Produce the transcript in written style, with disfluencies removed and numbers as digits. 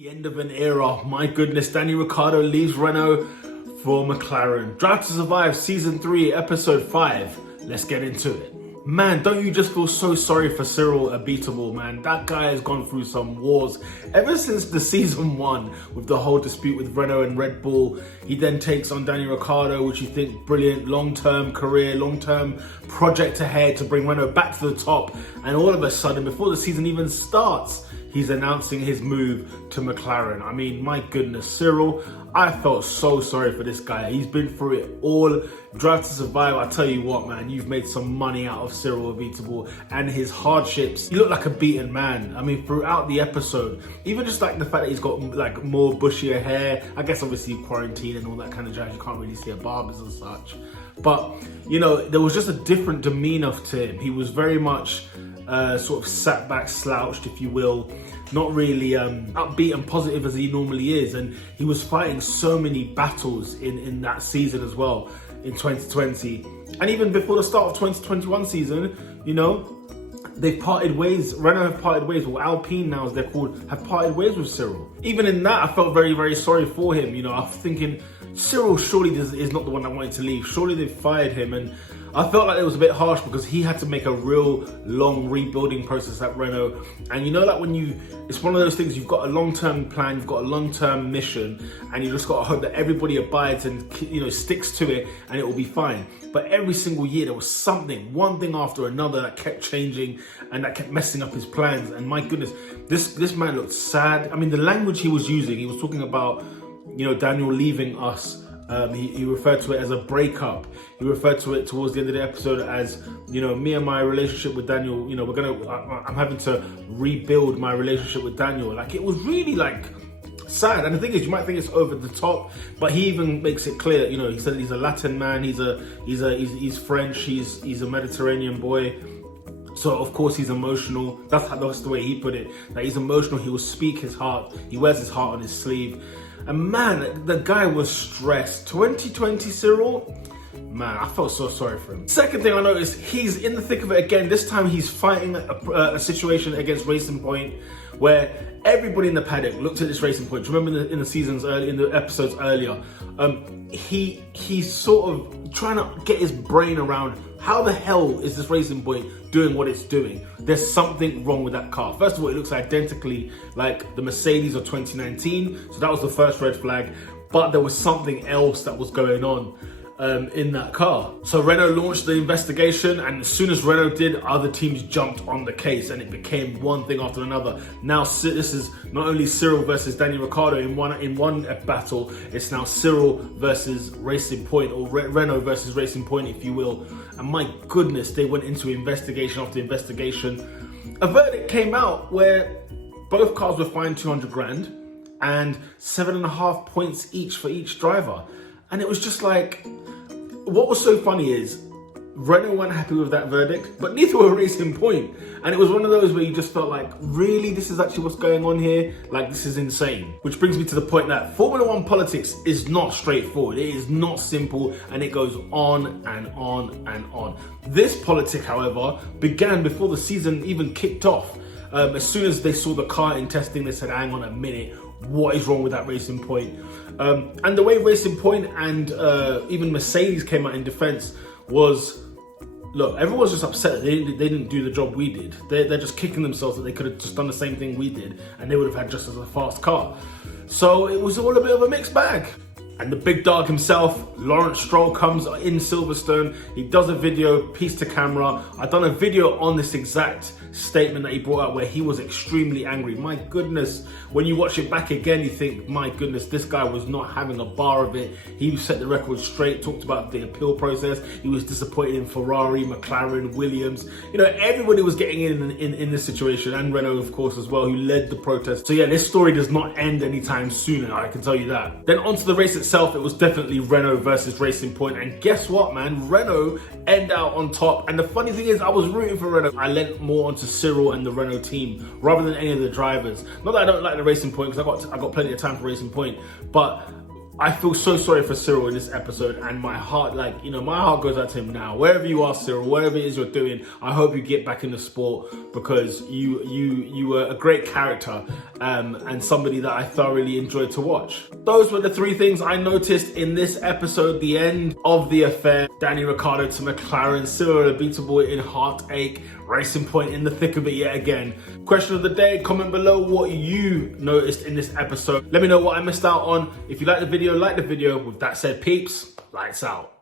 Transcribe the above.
The end of an era. My goodness, Daniel Ricciardo leaves Renault for McLaren. Drive to Survive Season 3, Episode 5. Let's get into it. Man, don't you just feel so sorry for Cyril Abiteboul, man? That guy has gone through some wars ever since the Season 1 with the whole dispute with Renault and Red Bull. He then takes on Daniel Ricciardo, which you think brilliant, long-term career, long-term project ahead to bring Renault back to the top. And all of a sudden, before the season even starts, he's announcing his move to McLaren. I mean, my goodness, Cyril, I felt so sorry for this guy. He's been through it all. Drive to Survive, I tell you what, man, you've made some money out of Cyril Abiteboul and his hardships. He looked like a beaten man. I mean, throughout the episode, even just like the fact that he's got like more bushier hair. I guess obviously quarantine and all that kind of jazz, you can't really see a barbers and such. But, you know, there was just a different demeanor to him. He was very much sort of sat back, slouched, if you will, not really upbeat and positive as he normally is. And he was fighting so many battles in that season as well, in 2020. And even before the start of 2021 season, you know, they've parted ways. Renault have parted ways, or Alpine now as they're called, have parted ways with Cyril. Even in that, I felt very, very sorry for him. You know, I was thinking, Cyril surely is not the one that wanted to leave. Surely they fired him. And I felt like it was a bit harsh because he had to make a real long rebuilding process at Renault. And you know that when it's one of those things, you've got a long-term plan, you've got a long-term mission, and you just got to hope that everybody abides and, you know, sticks to it, and it will be fine. But every single year there was something, one thing after another, that kept changing and that kept messing up his plans. And my goodness, this man looked sad. I mean, the language he was using, he was talking about, you know, Daniel leaving us. He referred to it as a breakup. He referred to it towards the end of the episode as, you know, me and my relationship with Daniel, you know, I'm having to rebuild my relationship with Daniel. Like, it was really like sad. And the thing is, you might think it's over the top, but he even makes it clear, you know, he said he's a Latin man, he's French, he's a Mediterranean boy. So of course he's emotional. That's the way he put it, that he's emotional, he will speak his heart, he wears his heart on his sleeve. And man, the guy was stressed. 2020 Cyril, man, I felt so sorry for him. Second thing I noticed, he's in the thick of it again. This time he's fighting a situation against Racing Point where everybody in the paddock looked at this Racing Point. Do you remember in the episodes earlier? He's sort of trying to get his brain around how the hell is this Racing Point doing what it's doing? There's something wrong with that car. First of all, it looks identically like the Mercedes of 2019. So that was the first red flag. But there was something else that was going on in that car. So Renault launched the investigation, and as soon as Renault did, other teams jumped on the case, and it became one thing after another. Now this is not only Cyril versus Daniel Ricciardo in one battle, it's now Cyril versus Racing Point, or Renault versus Racing Point, if you will. And my goodness, they went into investigation after investigation. A verdict came out where both cars were fined 200 grand and 7.5 points each for each driver. And it was just like, what was so funny is Renault weren't happy with that verdict, but neither were Racing Point. And it was one of those where you just felt like, really, this is actually what's going on here? Like, this is insane. Which brings me to the point that Formula One politics is not straightforward. It is not simple, and it goes on and on and on. This politic, however, began before the season even kicked off. As soon as they saw the car in testing, they said, hang on a minute, what is wrong with that Racing Point? And the way Racing Point and even Mercedes came out in defense was, look, everyone's just upset that they didn't do the job we did. They're just kicking themselves that they could have just done the same thing we did, and they would have had just as a fast car. So it was all a bit of a mixed bag. And the big dog himself, Lawrence Stroll, comes in Silverstone. He does a video, piece to camera. I've done a video on this exact statement that he brought out where he was extremely angry. My goodness, when you watch it back again, you think, my goodness, this guy was not having a bar of it. He set the record straight, talked about the appeal process. He was disappointed in Ferrari, McLaren, Williams. You know, everybody was getting in this situation, and Renault, of course, as well, who led the protest. So yeah, this story does not end anytime soon, I can tell you that. Then onto the race itself, it was definitely Renault versus Racing Point. And guess what, man? Renault end out on top. And the funny thing is, I was rooting for Renault. I lent more onto Cyril and the Renault team rather than any of the drivers. Not that I don't like the Racing Point, because I got plenty of time for Racing Point, but I feel so sorry for Cyril in this episode, and my heart, like, you know, my heart goes out to him now. Wherever you are, Cyril, whatever it is you're doing, I hope you get back in the sport, because you were a great character and somebody that I thoroughly enjoyed to watch. Those were the three things I noticed in this episode, the end of the affair. Danny Ricciardo to McLaren, Cyril Abiteboul in heartache, Racing Point in the thick of it yet again. Question of the day, comment below what you noticed in this episode. Let me know what I missed out on. If you like the video, like the video. With that said, peeps, lights out.